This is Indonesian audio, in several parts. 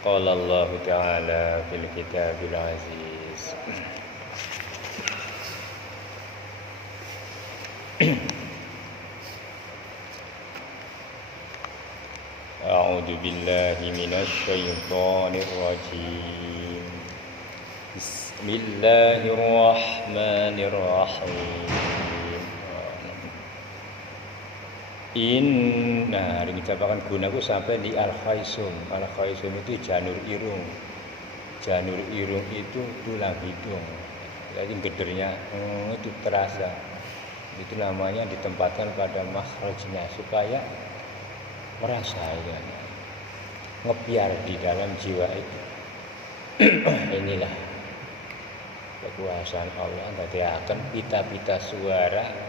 Qala Allah Ta'ala fil kitabil aziz. A'udzu billahi minasy syaithanir rajim. Bismillahirrahmanirrahim. Nah, diucapkan gunaku sampai di al-khaisum. Al-khaisum itu janur irung. Janur irung itu tulang hidung. Jadi gedernya itu terasa. Itu namanya ditempatkan pada makhrajnya supaya merasa ya, ngebiar di dalam jiwa itu. Inilah kekuasaan Allah tadi akan pita-pita suara.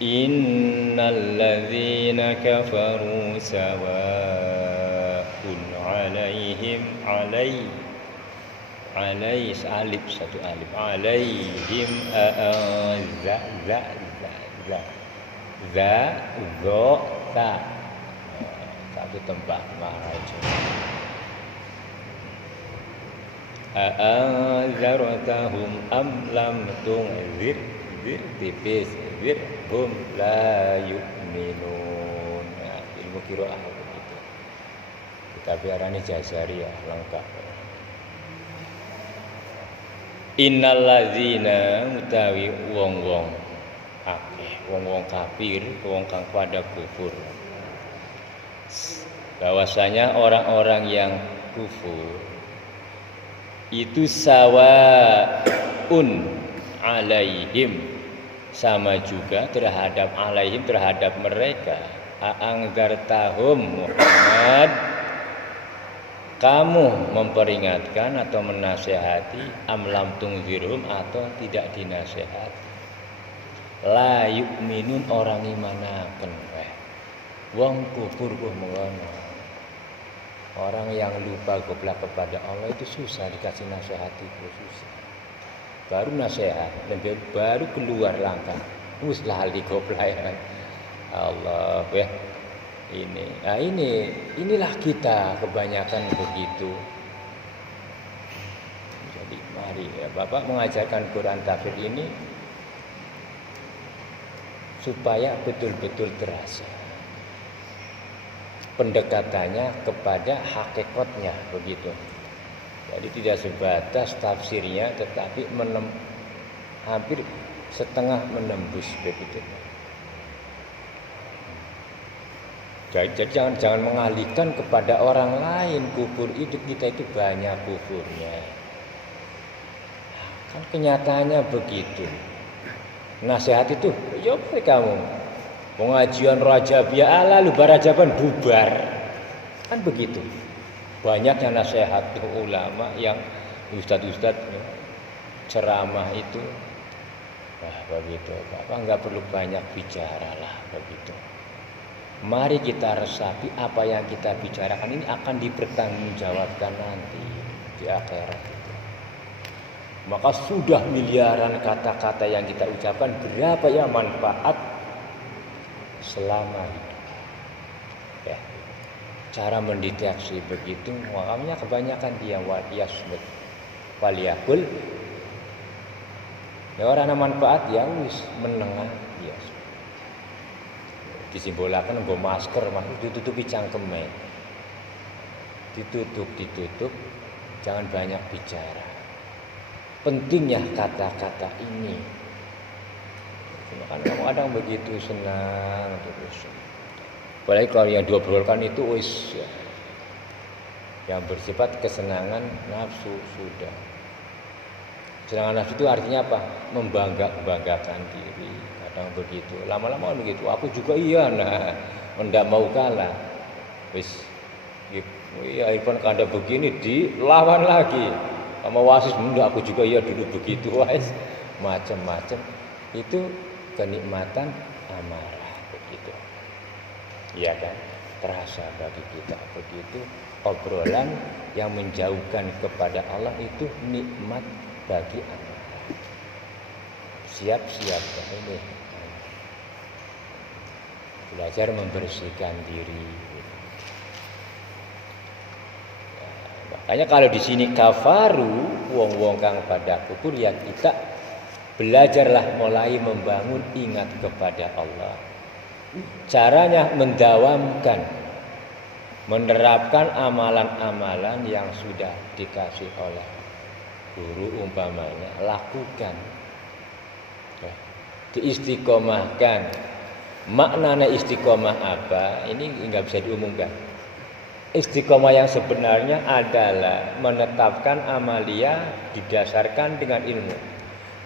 Innal ladzina kafaru sawa'un 'alaihim alif satu alif alaihim za satu tempat makhraj a'anzartahum am lam tunzir tipis hum la yu'minun. Nah, ilmu qiraah begitu. Kita biarani Jazariyah lengkap. Innal ladzina utawi wong-wong akeh, wong-wong kafir, wong kang pada kufur. Bahwasanya orang-orang yang kufur itu sawaun alaihim, sama juga terhadap alaihim, terhadap mereka. A'anggartahum Muhammad, kamu memperingatkan atau menasehati, amlam tungzirhum atau tidak dinasehati. La yu'minun, orang imanaken wong kufur ngono. Orang yang lupa goblak kepada Allah itu susah dikasih nasihat, itu susah. Baru nasihat dan baru keluar langkah wis lali goblay Allah ya. Inilah kita kebanyakan begitu. Jadi mari ya, Bapak mengajarkan Quran Tafsir ini supaya betul-betul terasa pendekatannya kepada hakikatnya begitu. Jadi tidak sebatas tafsirnya, tetapi hampir setengah menembus begitu. Jadi jangan mengalihkan kepada orang lain kufur itu, kita itu banyak kufurnya. Kan kenyataannya begitu. Nasihat itu, ya kamu pengajian Rajabiyah lalu barajaban bubar, kan begitu. Banyak yang nasihat ulama yang ustadz ceramah itu, begitu. Bapak nggak perlu banyak bicara lah begitu. Mari kita resapi apa yang kita bicarakan ini akan dipertanggungjawabkan nanti di akhirat itu. Maka sudah miliaran kata-kata yang kita ucapkan, berapa ya manfaat selama hidup. Ya. Cara mendeteksi begitu, makanya kebanyakan dia waliyasmut waliyakul. Ya orang manfaat ya wis menengah ya. Disimpulkan nggo masker ditutupi cangkeme. Ditutup, jangan banyak bicara. Pentingnya kata-kata ini. Kan kadang begitu senang terus. Apalagi kalau yang diobrolkan itu wis ya, yang bersifat kesenangan nafsu sudah. Kesenangan nafsu itu artinya apa? Membanggakan diri. Kadang begitu. Lama-lama begitu. Aku juga iya, nah, enggak mau kalah. Wis, iya, Irfan kada begini dilawan lagi. Sama wasis, enggak, aku juga iya dulu begitu, wis. Macam-macam. Itu kenikmatan amarah begitu. Iya kan? Terasa bagi kita begitu. Obrolan yang menjauhkan kepada Allah itu nikmat bagi amarah. siap-siap ini belajar membersihkan diri. Makanya kalau di sini kafaru wong-wong kang pada kufur ya kita belajarlah mulai membangun ingat kepada Allah. Caranya mendawamkan, menerapkan amalan-amalan yang sudah dikasih oleh guru umpamanya, lakukan. Diistiqomahkan. Maknanya istiqomah apa? Ini nggak bisa diumumkan. Istiqomah yang sebenarnya adalah menetapkan amalia didasarkan dengan ilmu.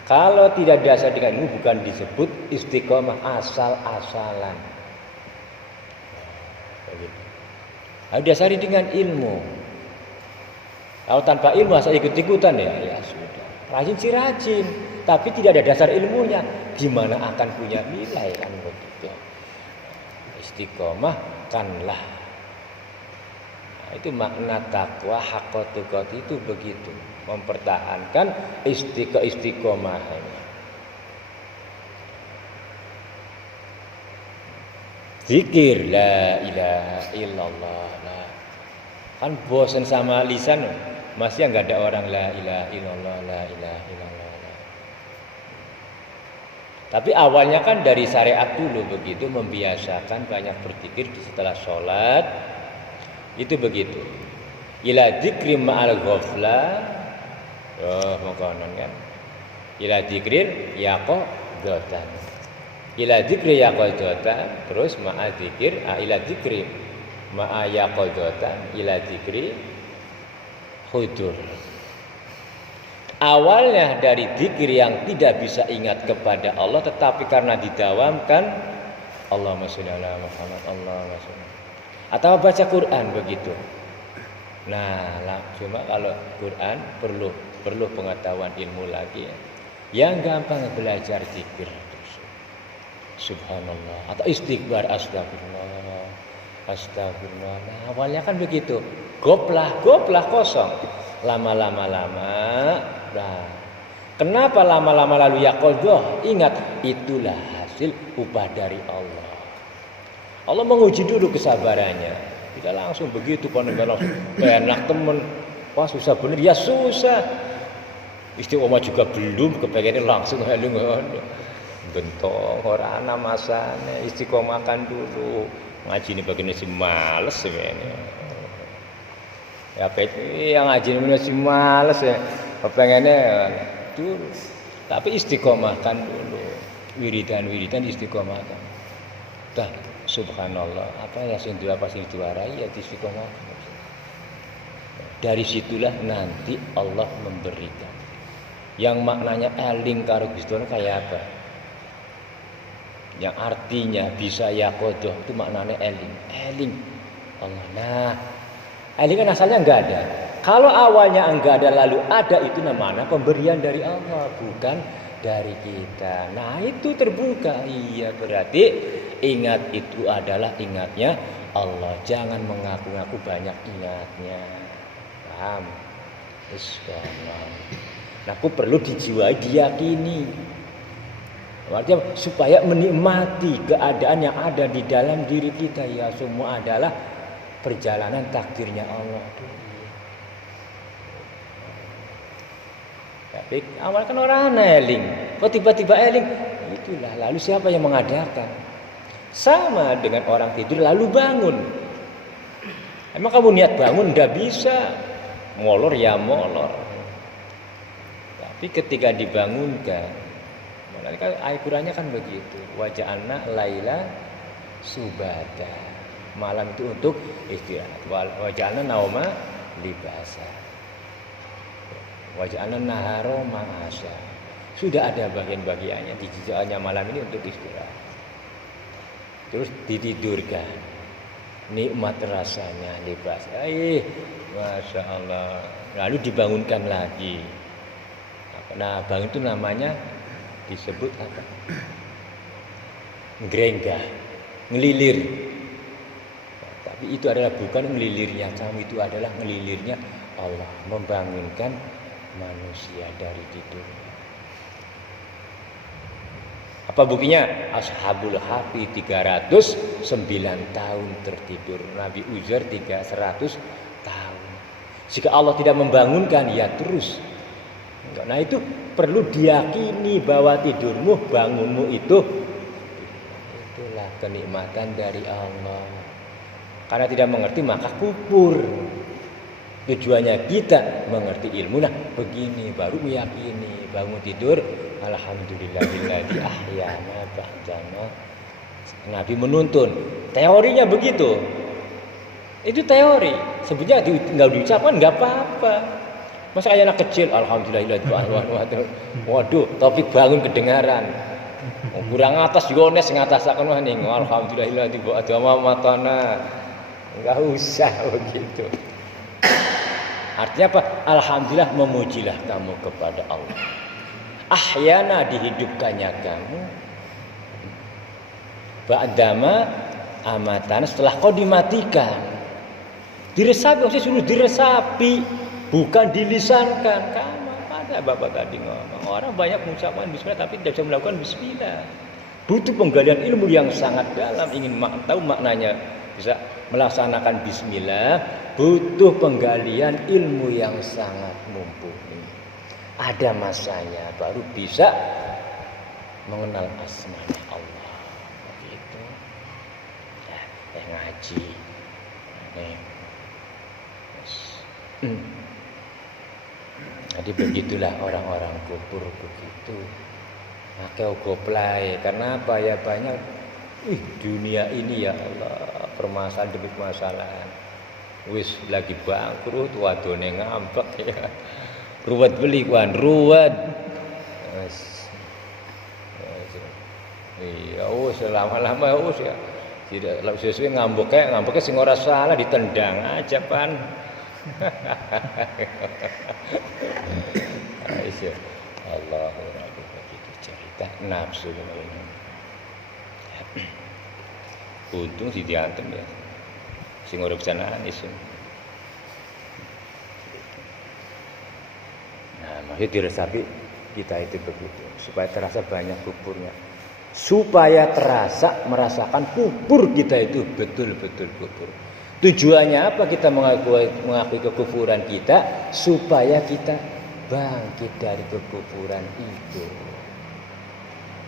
Kalau tidak didasar dengan ilmu bukan disebut istiqomah, asal-asalan. Begitu. Harus dasari dengan ilmu. Kalau tanpa ilmu asal ikut-ikutan ya sudah. Rajin sih rajin, tapi tidak ada dasar ilmunya, gimana akan punya nilai kan begitu. Istiqomah kanlah. Itu makna takwa haqqatuqat itu begitu, mempertahankan istiqomahannya. Zikir la ilaha illallah. Kan bosan sama lisan, masih enggak ada orang la ilaha illallah, la ilaha illallah. Tapi awalnya kan dari syariat dulu begitu, membiasakan banyak berzikir setelah sholat. Itu begitu. Ila dzikri ma'al ghafla. Oh, makanan kan. Ila dzikrir yaqadzatan. Ila dzikri yaqadzatan, terus ma'a dzikir, ila dzikri ma'a yaqadzatan, ila dzikri hudur. Awalnya dari dzikir yang tidak bisa ingat kepada Allah, tetapi karena didawamkan Allahumma sholli ala Muhammad, Allahumma sholli. Atau baca Quran begitu. Nah, cuma kalau Quran perlu pengetahuan ilmu lagi. Yang gampang belajar zikir. Subhanallah atau istighfar, astagfirullah. Astagfirullah. Nah, awalnya kan begitu. Goplah kosong. Lama. Nah, kenapa lama-lama lalu yaqadzah? Ingat, itulah hasil upah dari Allah. Allah menguji dulu kesabarannya. Tidak langsung begitu panengan langsung enak temen. Wah susah bener, ya susah. Istiqomah juga belum, kepengennya langsung gentong orang ana masane, istiqomahkan dulu. Ngaji ini bagian si males sebenarnya. Ya yang ngaji ini si males ya. Kepengennya dulu. Tapi istiqomahkan dulu. Wiridan istiqomahkan. Dah. Subhanallah, apa yang pasti diwarai ya istiqomah. Dari situlah nanti Allah memberikan. Yang maknanya eling karo Gusti kayak apa? Yang artinya bisa yaqadzah itu maknanya eling Allah. Nah, eling kan asalnya enggak ada. Kalau awalnya enggak ada lalu ada, itu namanya pemberian dari Allah, bukan dari kita. Nah, itu terbuka. Iya, berarti ingat itu adalah ingatnya Allah. Jangan mengaku-ngaku banyak ingatnya. Paham? Nah, aku perlu dijiwai, diyakini. Artinya supaya menikmati keadaan yang ada di dalam diri kita. Ya, semua adalah perjalanan takdirnya Allah. Tapi awal kan orang eling. Kok tiba-tiba eling? Itulah. Lalu siapa yang mengadakan? Sama dengan orang tidur lalu bangun. Emang kamu niat bangun nggak bisa, molor ya molor. Tapi ketika dibangunkan, kan Al-Qur'annya kan begitu. Waja'alna laila subata. Malam itu untuk istirahat. Waja'alna nauma libasa. Waja'alna nahara ma'asya. Sudah ada bagian-bagiannya, dijadikannya malam ini untuk istirahat. Terus ditidurkan, nikmat rasanya, libas. Masya Allah. Lalu dibangunkan lagi. Nah, bangun itu namanya disebut apa? Ngrenggah, ngelilir. Tapi itu adalah bukan ngelilirnya kamu, itu adalah ngelilirnya Allah, membangunkan manusia dari tidur. Apa buktinya? Ashabul Kahfi 309 tahun tertidur. Nabi Uzair 300 tahun. Jika Allah tidak membangunkan, ya terus. Nah itu perlu diyakini bahwa tidurmu, bangunmu itulah kenikmatan dari Allah. Karena tidak mengerti maka kufur. Tujuannya kita mengerti ilmu. Nah begini baru meyakini. Bangun tidur, alhamdulillahilladzi ahyana ba'dama. Nabi menuntun. Teorinya begitu. Itu teori. Sebenarnya tinggal diucapkan nggak apa-apa. Masa kayak anak kecil, alhamdulillahilladzi ahyana. Waduh, topik bangun kedengaran. Kurang atas yones ngatasaken ning alhamdulillahilladzi ba'dama matana. Enggak usah begitu. Artinya apa? Alhamdulillah, memujilah kamu kepada Allah. Ahyana, dihidupkannya kamu. Ba'dama amatan, setelah kau dimatikan. Diresapi, maksudnya suruh diresapi, bukan dilisankan. Kamu ada bapak tadi ngomong, orang banyak mengucapkan bismillah tapi tidak bisa melakukan bismillah. Butuh penggalian ilmu yang sangat dalam, ingin tahu maknanya bisa melaksanakan bismillah, butuh penggalian ilmu yang sangat mumpuni. Ada masanya baru bisa mengenal asmanya Allah. Begitu. Ngaji. Jadi begitulah orang-orang kufur begitu. Makanya goplay. Karena apa ya, banyak dunia ini ya Allah, permasalahan demi permasalahan. Wis lagi bangkrut, wadone ngambek ya. Ruwet beli kan, ruwet. Iya, lama-lama ya. Tidak sesuai ngambeknya sing ora salah ditendang aja pan. Allah begitu cerita nafsu ini. Untung si diantem ya. Sing urip sanaan isun. Nah, maksud diresapi kita itu begitu supaya terasa banyak kuburnya. Supaya terasa merasakan kubur kita itu betul-betul kubur. Tujuannya apa kita mengakui kekufuran kita? Supaya kita bangkit dari kekufuran itu.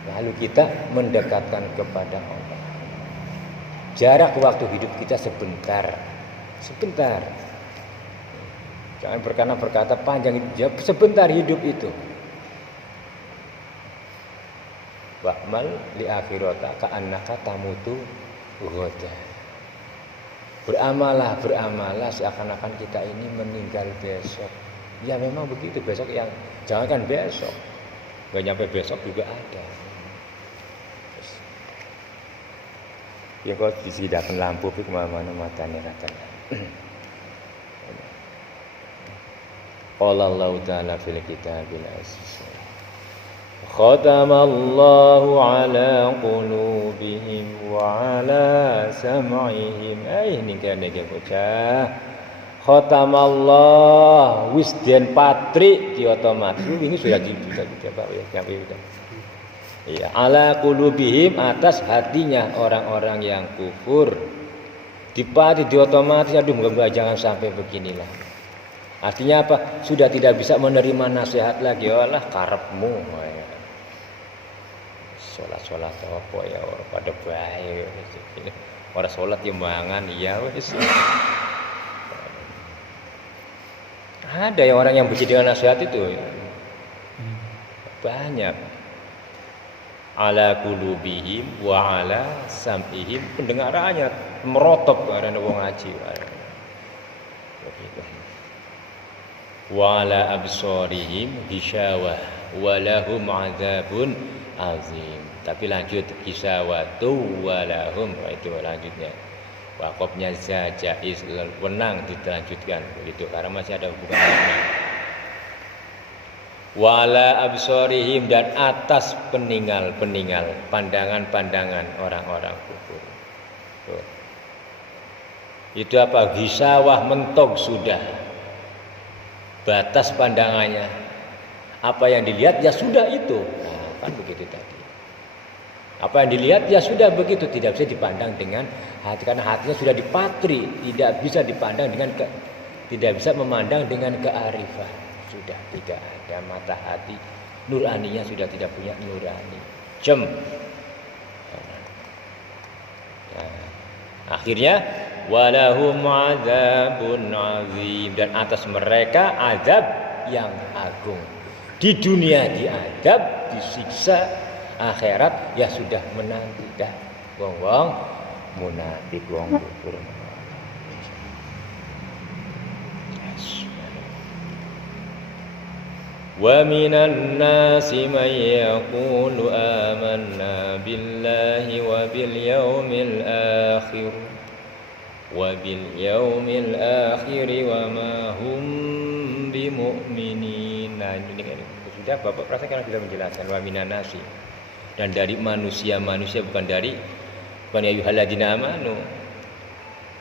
Lalu kita mendekatkan kepada Allah. Jarak waktu hidup kita sebentar. Jangan berkata panjang itu, sebentar hidup itu. Wa'mal li akhirata ka'annaka tamutu ghadan. Beramalah seakan-akan kita ini meninggal besok. Ya memang begitu, besok yang jangankan besok. Enggak nyampe besok juga ada. Ya kok disidakan lampu pi kemana-mana matanya ratanya. Qala Allah Ta'ala fil kitabil aziz. Khatamallahu ala qulubihim wa ala sam'ihim. Ini kan bocah. Khatamallah wis den patrik di otomatis. Ini sudah Pak ya, sampai udah. Ya, ala qulubihim, atas hatinya orang-orang yang kufur. Dipati di otomatis, aduh mudah-mudahan jangan sampai beginilah. Artinya apa? Sudah tidak bisa menerima nasihat lagi. Alah karepmu. Sholat apa ya orang pada baik. Orang sholat ya mangan iya wis. Ada yang orang yang benci dengan nasihat itu. Banyak. Ala qulubihim wa ala sam'ihim, pendengarannya merotop karena wong ngaji. Begitu. Wa ala absarihim hisyawah wa lahum adzabun azim. Tapi lanjut kisawatu wa lahum, itu lanjutnya. Wakofnya jaiz, wenang dilanjutkan begitu karena masih ada hubungannya. Wala absorihim, dan atas peninggal pandangan orang-orang kufur. Itu apa? Gisawah, mentok sudah batas pandangannya. Apa yang dilihat ya sudah itu. Nah, kan begitu tadi. Apa yang dilihat ya sudah begitu, tidak bisa dipandang dengan hati karena hatinya sudah dipatri, tidak bisa dipandang dengan tidak bisa memandang dengan kearifan. Sudah tidak ada mata hati nuraninya, sudah tidak punya nurani. Akhirnya walahum adzabun azim, dan atas mereka azab yang agung. Di dunia diadab, disiksa, akhirat ya sudah menanti dah wong-wong munafik wong kufur. Wa minan nasi man yaqulu amanna billahi wa bil yaumil akhir wa ma hum bimu'minin. Nah ini kan sudah Bapak perhatikan sudah menjelaskan wa minan nasi, dan dari manusia bukan ya ayyuhalladzina amanu.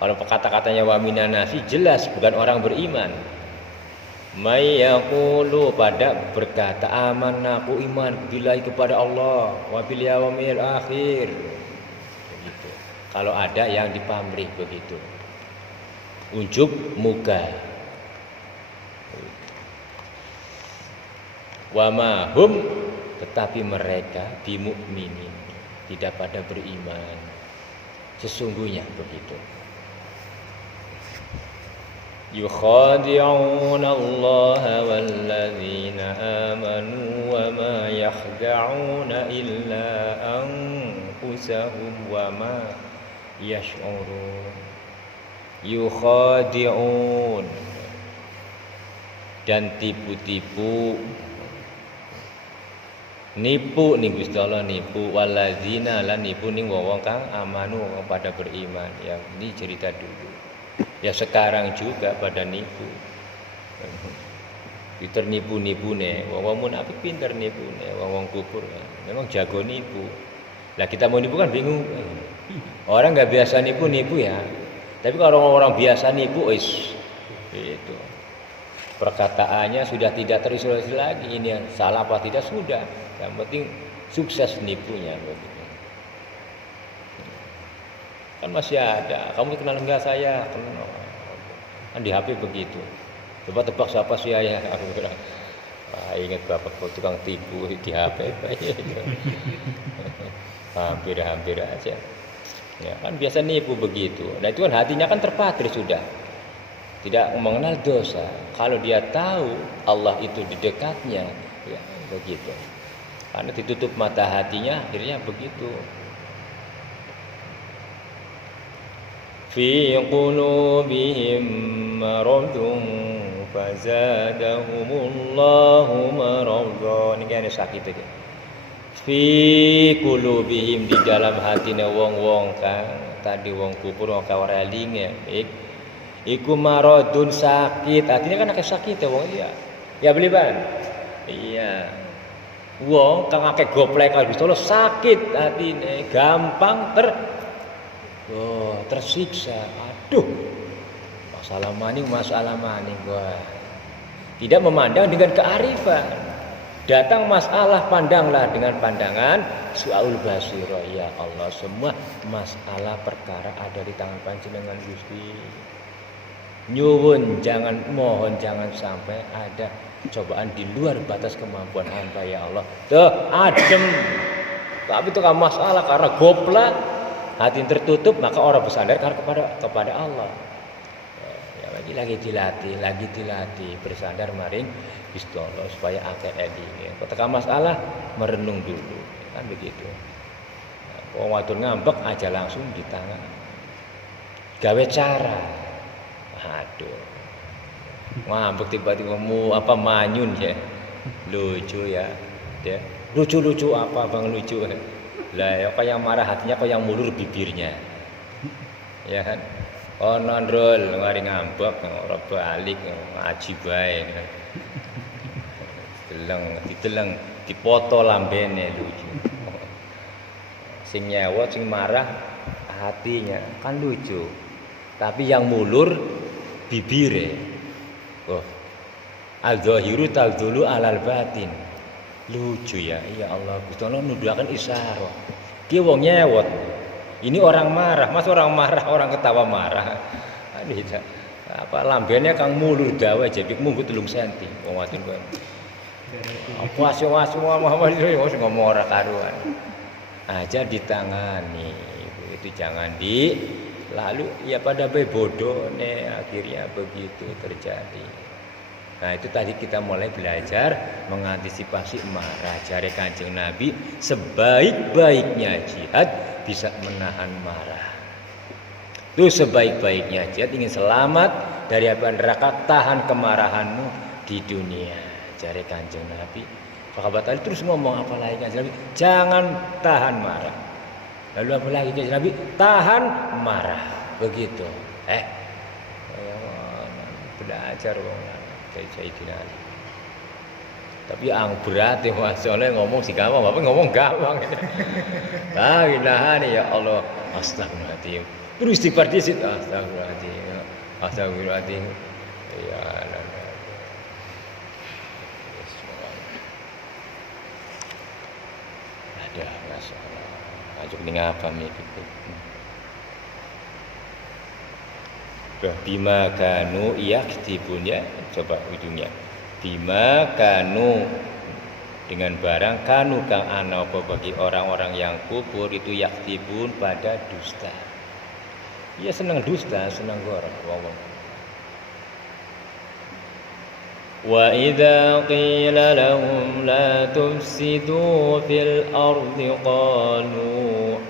Kalau kata-katanya wa minan nasi jelas bukan orang beriman. May yaqulu pada berkata amanna, aku iman billahi kepada Allah wa bil yaumil akhir. Begitu. Kalau ada yang dipamrih begitu. Unjuk muka. Wa ma hum, tetapi mereka bimu'minin, tidak pada beriman. Sesungguhnya begitu. Yukhadi'una Allah walladzina amanu wa ma yakhda'una illa anfusahum wa ma yash'urun. Yukhadi'un, dan tipu-tipu, nipu ning Gusti Allah, nipu walladzina lan nipu ning wong kang amanu pada beriman. Ya ini cerita dulu. Ya sekarang juga pada nipu. Pinter nipu-nipu nih. Wong munafik pinter nipu nih. Wong kufur memang jago nipu. Lah kita mau nipu kan bingung. Orang nggak biasa nipu ya. Tapi kalau orang biasa nipu, itu perkataannya sudah tidak terisolasi lagi. Ini yang salah apa tidak sudah. Yang penting sukses nipunya begitu. Kan masih ada, kamu kenal enggak saya? Kenal. Kan di HP begitu. Coba tebak siapa sih ayah? Ingat bapak tukang tipu di HP. Hampir aja. Ya kan biasa nipu begitu. Nah itu kan hatinya kan terpatri sudah. Tidak mengenal dosa. Kalau dia tahu Allah itu di dekatnya, ya begitu. Karena ditutup mata hatinya, akhirnya begitu. Fi qulubihim maradun fazadahumullahu maradun. Ini kan sakit aja. Fi qulubihim, di dalam hatine wong-wong kang tadi wong kufur wong kawarelinge iku maradun, sakit. Artinya kan akeh sakit ya wong iya. Ya beli ban. Iya. Wong kang akeh goplek karo Gusti Allah sakit atine, gampang tersiksa. Aduh, masalah maning. Wah, tidak memandang dengan kearifan. Datang masalah, pandanglah dengan pandangan su'aul basira. Ya Allah, semua masalah perkara ada di tangan panjenengan Gusti. Nyuwun, mohon jangan sampai ada cobaan di luar batas kemampuan hamba ya Allah. Tuh, adem. Tapi itu kan masalah karena goblok. Hati tertutup, maka orang bersandar kepada Allah. Ya, lagi dilatih bersandar maring Gusti Allah supaya akeh ini. Ketika masalah merenung dulu, kan begitu. Wong wadur ngambek aja langsung di tangan. Gawe cara. Aduh. Ngambek tiba-tiba manyun ya. Lucu ya. Dia lucu apa Bang lucu. Lah ya kok yang marah hatinya, kok yang mulur bibirnya. Ya kan? Oh nondrol ngari ngambek ora balik ngaji bae. Diteleng dipoto lambene lucu. Sing nyewot sing marah hatinya kan lucu. Tapi yang mulur bibire. Oh. Al-zahiru taldulu alal batin. Lucu ya, ya Allah, Gusti Allah nuduhaken isyarah. Ki wong nyewot. Ini orang marah, mas orang marah, orang ketawa marah. Aduh, apa lambene kang mulur dawa jepik munggu 3 senti. Wong wadon kowe. Apa asu-asu Muhammad wis ngomong ora karuan. Aja ditangani. Itu jangan lalu ya pada bodoh nih akhirnya begitu terjadi. Nah itu tadi kita mulai belajar mengantisipasi marah. Jari Kanjeng Nabi sebaik-baiknya jihad bisa menahan marah. Itu sebaik-baiknya jihad ingin selamat dari api neraka, tahan kemarahanmu di dunia. Jari Kanjeng Nabi. Sahabat Ali terus ngomong apa lagi Kanjeng Nabi? Jangan tahan marah. Lalu apa lagi Kanjeng Nabi? Tahan marah. Begitu. Belajar dari Sayyidina Ali. Tapi yang berat ya Mas Soleh ngomong si gampang, Bapak ngomong gampang. La ilaha ya Allah. Astagfirullahaladzim. Terus istighfar di situ. Astagfirullahaladzim. Astagfirullahaladzim. Ya Allah. Ada masalah. Ajuk ning apa mikir. Bima kanu yaktibun ya, coba ujungnya. Bima kanu dengan barang kanu kang ana apa bagi orang-orang yang kufur itu yaktibun pada dusta. Ya senang dusta, senang gorok wong. Wa idza qila lahum la tufsidu fil ardi qalu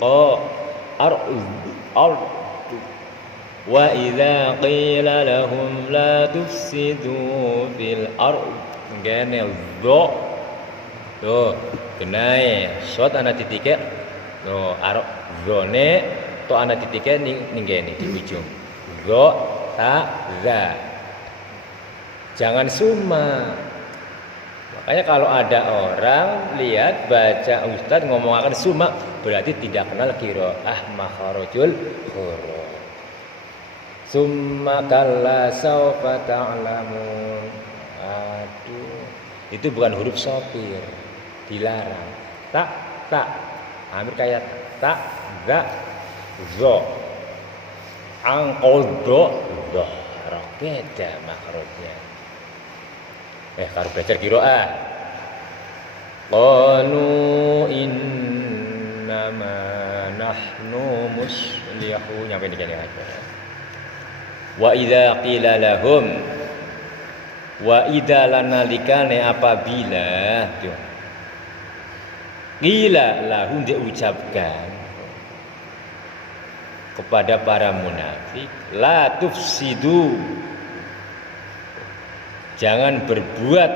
wa idza qila lahum la tufsidu fil ardi ngene dho tuh kenae sot ana titike tuh arep zone to ana titike ning ngene di ujung dho ta za. Jangan suma. Makanya kalau ada orang lihat baca ustaz ngomong akan suma berarti tidak kenal qiraah makharajul huruf. Summa kalla saufa ta'lamun. Aduh, itu bukan huruf sopir, dilarang. Tak. Ambil kayak tak, za, zo. Angqodo, do. Beda makhrajnya. Kalau belajar qiraah. Qalu innama nahnu muslihun. Nyampe di sini aja. Wa idza qila lahum wa idza lanalikane apabila qila lahum diucapkan kepada para munafik la tufsidu, jangan berbuat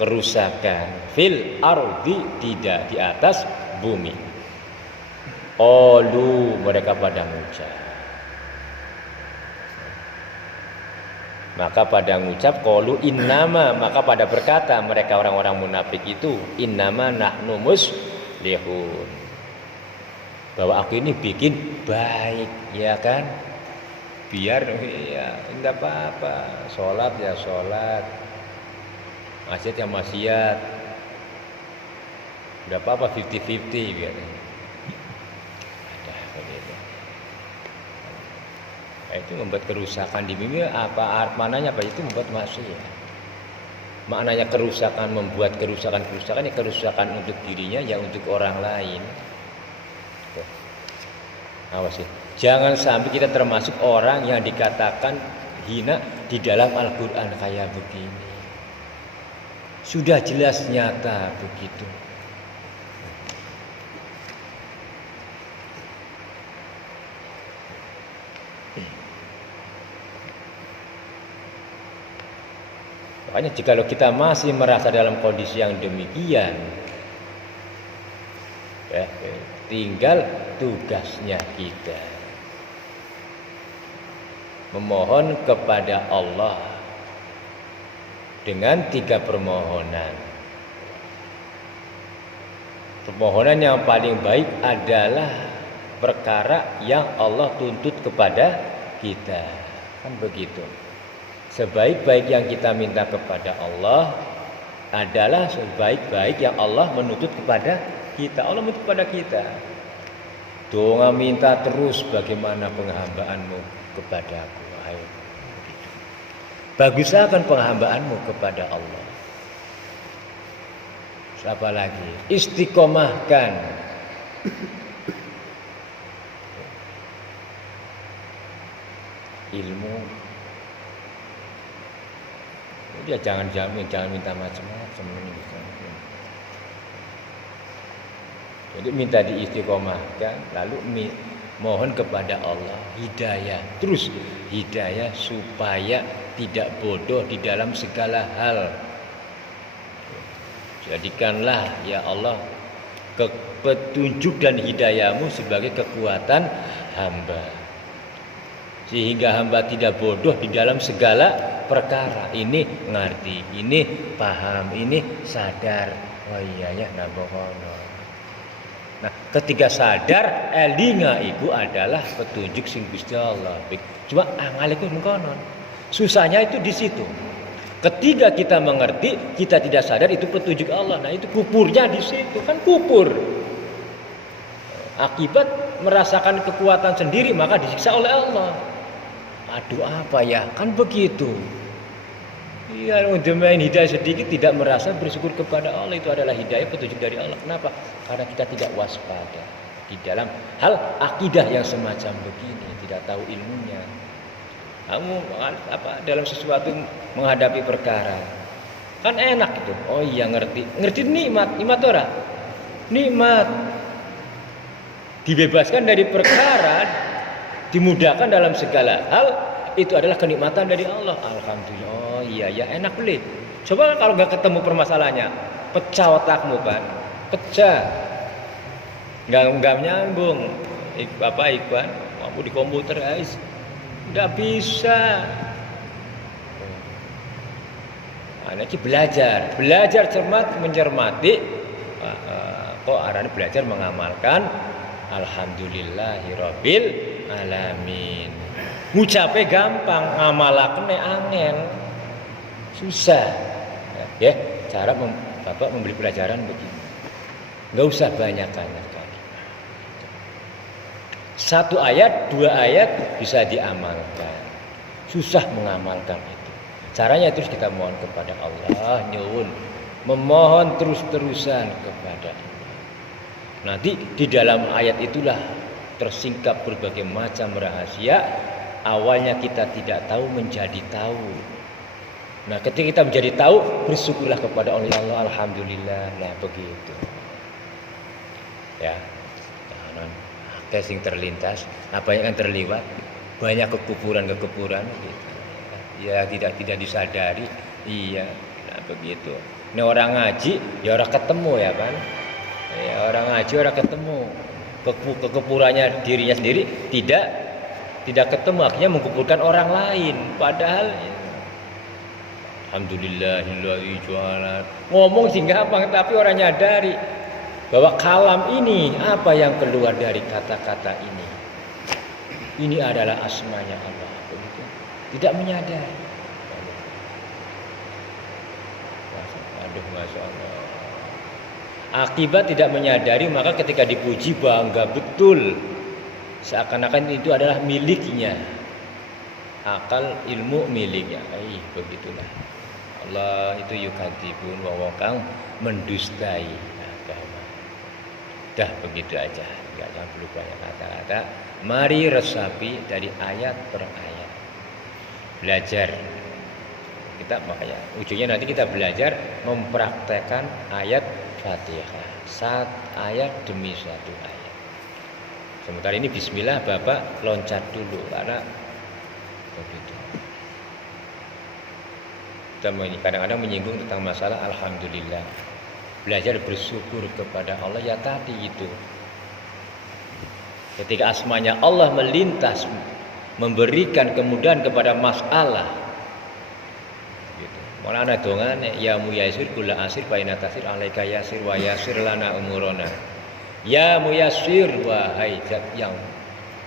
kerusakan fil ardi, tidak di atas bumi. Qalu, mereka pada mengucap. Maka pada mengucap qalu innama, maka pada berkata mereka orang-orang munafik itu innama nahnu muslihun, bahwa aku ini bikin baik, ya kan? Biar ya enggak apa-apa, sholat ya sholat, maksiat ya maksiat, enggak apa-apa 50-50 biarnya. Ada begitu. Nah, itu membuat kerusakan di bumi apa maknanya apa? Itu membuat maksiat. Maknanya kerusakan, membuat kerusakan ya kerusakan untuk dirinya ya untuk orang lain. Awas ya. Jangan sampai kita termasuk orang yang dikatakan hina di dalam Al-Quran kayak begini. Sudah jelas nyata begitu. Makanya jika kita masih merasa dalam kondisi yang demikian, ya, tinggal tugasnya kita memohon kepada Allah dengan 3 permohonan. Permohonan yang paling baik adalah perkara yang Allah tuntut kepada kita. Kan begitu. Sebaik-baik yang kita minta kepada Allah adalah sebaik-baik yang Allah menuntut kepada kita. Allah menuntut kepada kita. Doa minta terus bagaimana penghambaanmu kepadaku. Ayo. Bagusakan penghambaanmu kepada Allah. Siapa lagi? Istiqomahkan ilmu. Dia jangan minta macam-macam. Jadi minta diistiqomahkan, lalu mohon kepada Allah hidayah. Terus hidayah supaya tidak bodoh di dalam segala hal. Jadikanlah ya Allah petunjuk dan hidayahmu sebagai kekuatan hamba. Sehingga hamba tidak bodoh di dalam segala perkara. Ini ngerti, ini paham, ini sadar. Oh iya ya nabokono. Nah, ketika sadar elinga itu adalah petunjuk sing Gusti Allah. Cuma angale ku mengkonon. Susahnya itu di situ. Ketika kita mengerti, kita tidak sadar itu petunjuk Allah. Nah, itu kupurnya di situ, kan kupur. Akibat merasakan kekuatan sendiri maka disiksa oleh Allah. Aduh apa ya? Kan begitu. Iya, untuk main hidayah sedikit tidak merasa bersyukur kepada Allah, itu adalah hidayah petunjuk dari Allah. Kenapa? Karena kita tidak waspada di dalam hal akidah yang semacam begini, tidak tahu ilmunya. Kamu dalam sesuatu menghadapi perkara kan enak itu. Oh iya ngerti nikmat ora? Nikmat dibebaskan dari perkara, dimudahkan dalam segala hal. Itu adalah kenikmatan dari Allah. Alhamdulillah. Oh iya ya enak beli. Coba kalau nggak ketemu permasalahannya, pecah otakmu kan, pecah, nggak nyambung. Ikhwan, kamu di komputer guys, nggak bisa. Nah, ini belajar cermat mencermati. Kok arane belajar mengamalkan. Alhamdulillahirabbil alamin. Ngucape gampang, ngamalakne angel. Susah. Ya, cara Bapak memberi pelajaran begini. Enggak usah banyak-banyak kali. Satu ayat, dua ayat bisa diamalkan. Susah mengamalkan itu. Caranya terus kita mohon kepada Allah, nyuwun, memohon terus-terusan kepada Allah. Nanti di dalam ayat itulah tersingkap berbagai macam rahasia. Awalnya kita tidak tahu menjadi tahu. Nah, ketika kita menjadi tahu, bersyukurlah kepada Allah. Alhamdulillah. Nah, begitu. Ya. Casing terlintas, apa yang akan terlibat? Banyak kekufuran gitu. Ya, tidak disadari. Iya, nah begitu. Ini orang ngaji, ya orang ketemu ya kan? Ya, orang ngaji orang ketemu. Kekufurannya dirinya sendiri tidak ketemu, akhirnya mengkufurkan orang lain. Padahal alhamdulillahilladzi jualan. Ngomong sih gampang, tapi orang nyadari bahwa kalam ini apa yang keluar dari kata-kata ini. Ini adalah asmanya Allah. Begitu. Tidak menyadari. Aduh, Masya Allah. Akibat tidak menyadari, maka ketika dipuji bangga betul. Seakan-akan itu adalah miliknya. Akal ilmu miliknya. Begitulah. Allah itu yukadzibun wa kang mendustai agama. Dah begitu aja. Enggak perlu banyak kata-kata. Mari resapi dari ayat per ayat. Belajar. Kita makanya ujungnya nanti kita belajar mempraktekkan ayat Fatihah. Ayat demi satu ayat. Sementara ini bismillah Bapak loncat dulu karena begitu. Kita kadang-kadang menyinggung tentang masalah alhamdulillah. Belajar bersyukur kepada Allah ya tadi itu. Ketika asmanya Allah melintas memberikan kemudahan kepada masalah. Gitu. Malah ada dongane ya muyasir kula asir baina tasir alaika yasir wa yasir lana umurona. Ya muyassir, wahai zat yang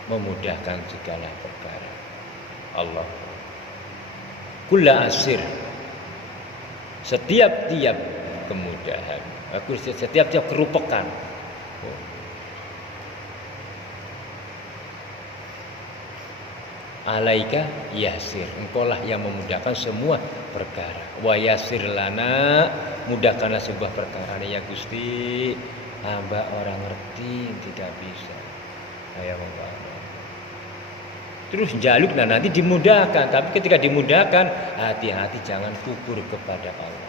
memudahkan segala perkara. Allah. Kulla asir. Setiap kemudahan. Setiap kerupekan. Alaika yasir, engkaulah yang memudahkan semua perkara. Wa yasir lana, mudahkanlah sebuah perkara. Ya Gusti, hamba orang ngerti tidak bisa. Saya memahami. Terus jaluk nanti dimudahkan. Tapi ketika dimudahkan, hati-hati jangan kufur kepada Allah.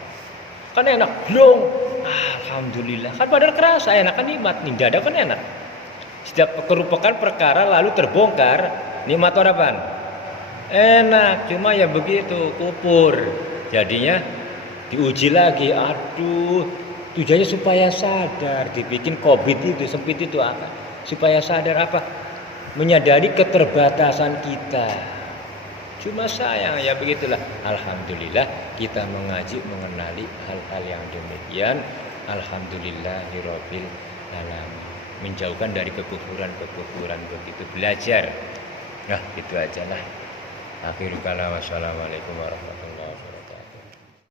Kan enak, blong. Alhamdulillah. Kan padahal kerasa enak, kan nikmat. Nih dada kan enak. Setiap kerupakan perkara lalu terbongkar, nikmat orang apa? Enak, cuma ya begitu, kufur. Jadinya diuji lagi. Aduh, tujuannya supaya sadar. Dibikin COVID itu, sempit itu apa? Supaya sadar apa? Menyadari keterbatasan kita. Cuma sayang ya begitulah. Alhamdulillah kita mengaji mengenali hal-hal yang demikian. Alhamdulillahirabbil alamin. Menjauhkan dari kekufuran begitu belajar. Nah, gitu aja lah. Akhirul kalam. Wassalamualaikum warahmatullahi wabarakatuh.